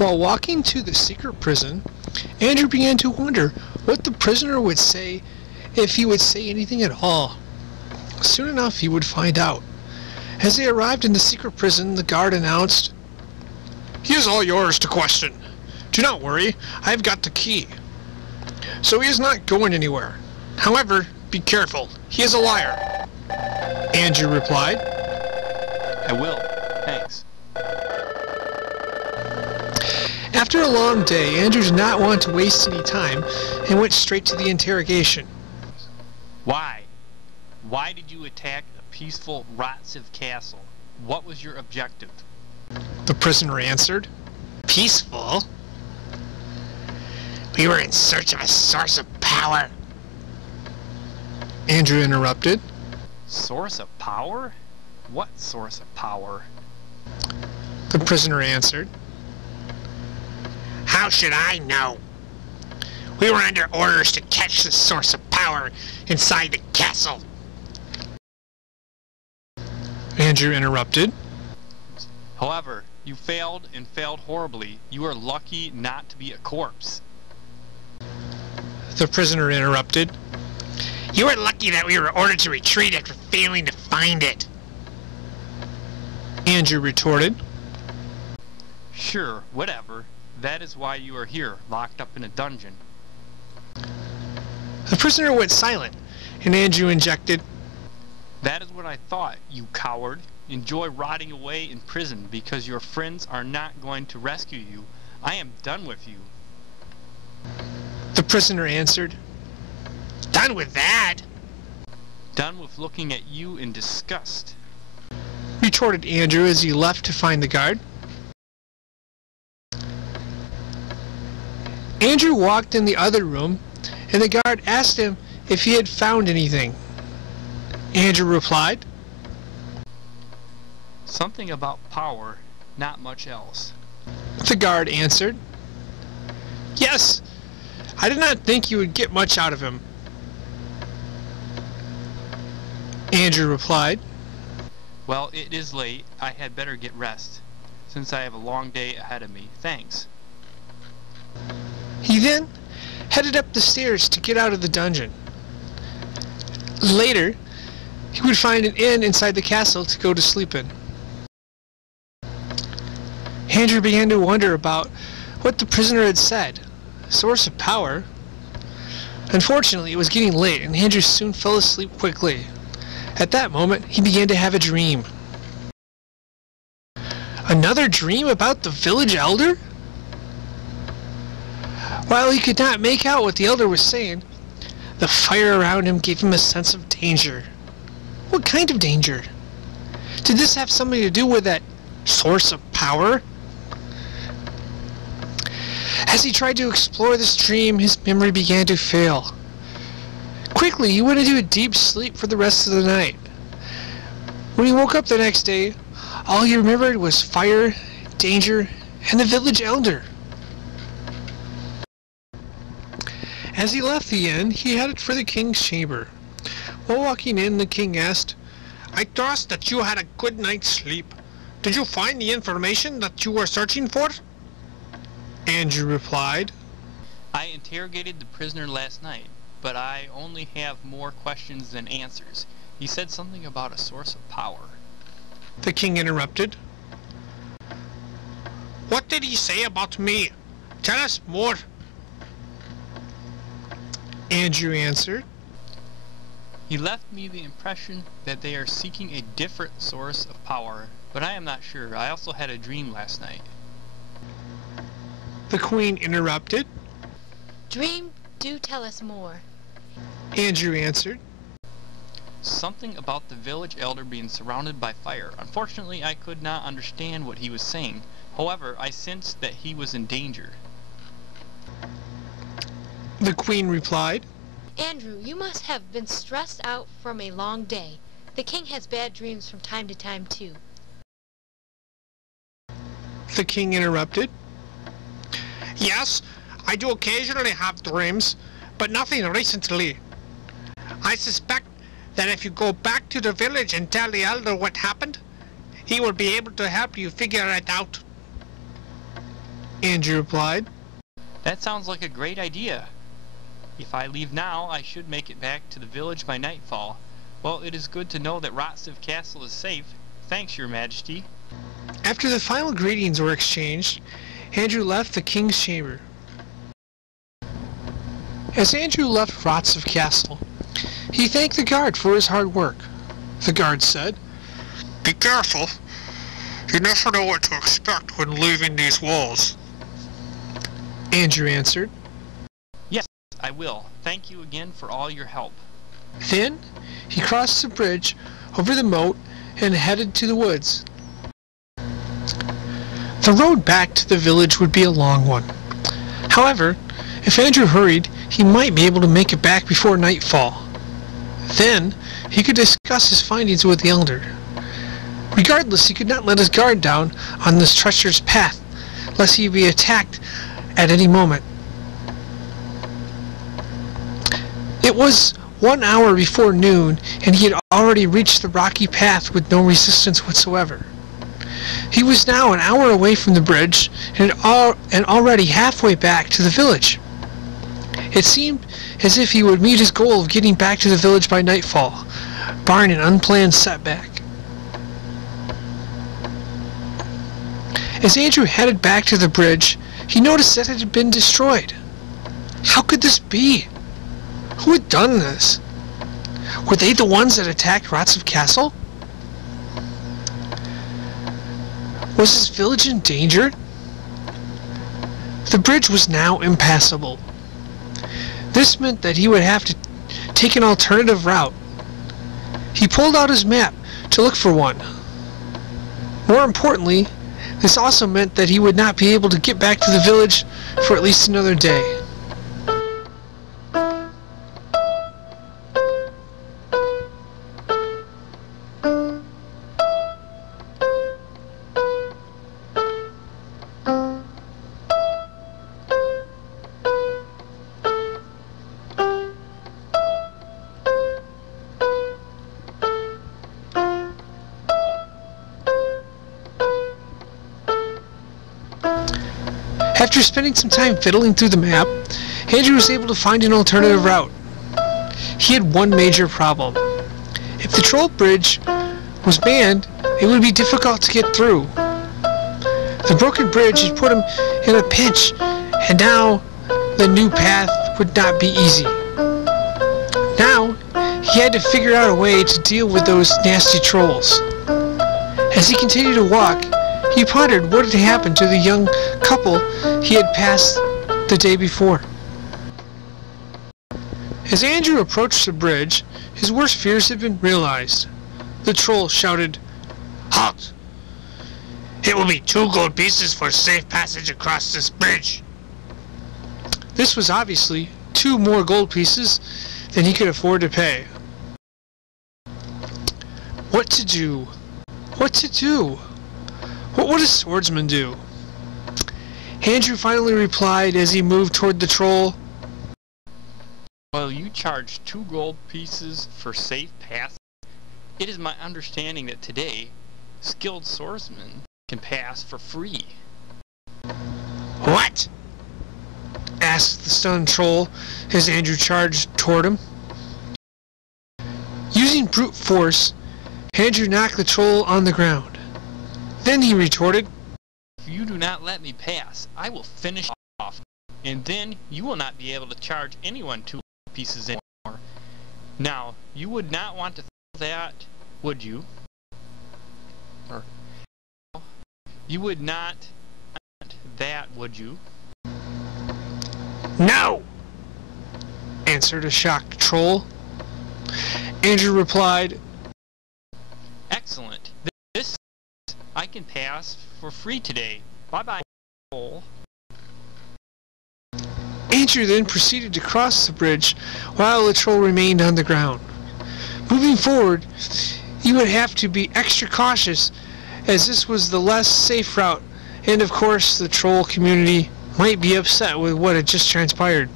While walking to the secret prison, Andrew began to wonder what the prisoner would say if he would say anything at all. Soon enough he would find out. As they arrived in the secret prison, the guard announced, "He is all yours to question. Do not worry, I have got the key. So he is not going anywhere. However, be careful, he is a liar." Andrew replied, "I will, thanks." After a long day, Andrew did not want to waste any time and went straight to the interrogation. Why? Why did you attack a peaceful Rotciv castle? What was your objective? The prisoner answered, "Peaceful? We were in search of a source of power." Andrew interrupted. Source of power? What source of power? The prisoner answered, "How should I know? We were under orders to catch the source of power inside the castle." Andrew interrupted. However, you failed and failed horribly. You are lucky not to be a corpse. The prisoner interrupted. "You were lucky that we were ordered to retreat after failing to find it." Andrew retorted. Sure, whatever. That is why you are here, locked up in a dungeon. The prisoner went silent, and Andrew injected, That is what I thought, you coward. Enjoy rotting away in prison because your friends are not going to rescue you. I am done with you. The prisoner answered, "Done with that?" Done with looking at you in disgust. retorted Andrew as he left to find the guard. Andrew walked in the other room, and the guard asked him if he had found anything. Andrew replied, Something about power, not much else. The guard answered, "Yes, I did not think you would get much out of him." Andrew replied, Well, it is late. I had better get rest, since I have a long day ahead of me. Thanks. He then headed up the stairs to get out of the dungeon. Later, he would find an inn inside the castle to go to sleep in. Andrew began to wonder about what the prisoner had said. Source of power? Unfortunately, it was getting late, and Andrew soon fell asleep quickly. At that moment, he began to have a dream. Another dream about the village elder? While he could not make out what the elder was saying, the fire around him gave him a sense of danger. What kind of danger? Did this have something to do with that source of power? As he tried to explore this dream, his memory began to fail. Quickly, he went into a deep sleep for the rest of the night. When he woke up the next day, all he remembered was fire, danger, and the village elder. As he left the inn, he headed for the king's chamber. While walking in, the king asked, "I trust that you had a good night's sleep. Did you find the information that you were searching for?" Andrew replied, I interrogated the prisoner last night, but I only have more questions than answers. He said something about a source of power. The king interrupted. "What did he say about me? Tell us more." Andrew answered, He left me the impression that they are seeking a different source of power, but I am not sure. I also had a dream last night. The queen interrupted. Dream, do tell us more. Andrew answered, Something about the village elder being surrounded by fire. Unfortunately, I could not understand what he was saying. However, I sensed that he was in danger. The queen replied, Andrew, you must have been stressed out from a long day. The king has bad dreams from time to time, too. The king interrupted. "Yes, I do occasionally have dreams, but nothing recently. I suspect that if you go back to the village and tell the elder what happened, he will be able to help you figure it out." Andrew replied. That sounds like a great idea. If I leave now, I should make it back to the village by nightfall. Well, it is good to know that Rotciv Castle is safe. Thanks, Your Majesty. After the final greetings were exchanged, Andrew left the king's chamber. As Andrew left Rotciv Castle, he thanked the guard for his hard work. The guard said, Be careful. You never know what to expect when leaving these walls. Andrew answered. Yes, I will. Thank you again for all your help. Then he crossed the bridge over the moat and headed to the woods. The road back to the village would be a long one. However, if Andrew hurried, he might be able to make it back before nightfall. Then he could discuss his findings with the elder. Regardless, he could not let his guard down on this treacherous path, lest he be attacked at any moment. It was 1 hour before noon, and he had already reached the rocky path with no resistance whatsoever. He was now an hour away from the bridge, and already halfway back to the village. It seemed as if he would meet his goal of getting back to the village by nightfall, barring an unplanned setback. As Andrew headed back to the bridge, he noticed that it had been destroyed. How could this be? Who had done this? Were they the ones that attacked Rotciv Castle? Was his village in danger? The bridge was now impassable. This meant that he would have to take an alternative route. He pulled out his map to look for one. More importantly, this also meant that he would not be able to get back to the village for at least another day. After spending some time fiddling through the map, Andrew was able to find an alternative route. He had one major problem. If the troll bridge was banned, it would be difficult to get through. The broken bridge had put him in a pinch, and now the new path would not be easy. Now, he had to figure out a way to deal with those nasty trolls. As he continued to walk, he pondered what had happened to the young couple he had passed the day before. As Andrew approached the bridge, his worst fears had been realized. The troll shouted, Halt! It will be 2 gold pieces for safe passage across this bridge. This was obviously 2 more gold pieces than he could afford to pay. What to do? What to do? What would a swordsman do? Andrew finally replied as he moved toward the troll. Well, you charge 2 gold pieces for safe pass. It is my understanding that today, skilled swordsmen can pass for free. What? Asked the stunned troll as Andrew charged toward him. Using brute force, Andrew knocked the troll on the ground. Then he retorted, If you do not let me pass, I will finish off, and then you will not be able to charge anyone 2 pieces anymore. Now, you would not want to that, would you? Or, you would not want that, would you? No! answered a shocked troll. Andrew replied, Excellent. This I can pass for free today. Bye-bye, troll. Andrew then proceeded to cross the bridge while the troll remained on the ground. Moving forward, he would have to be extra cautious as this was the less safe route, and of course the troll community might be upset with what had just transpired.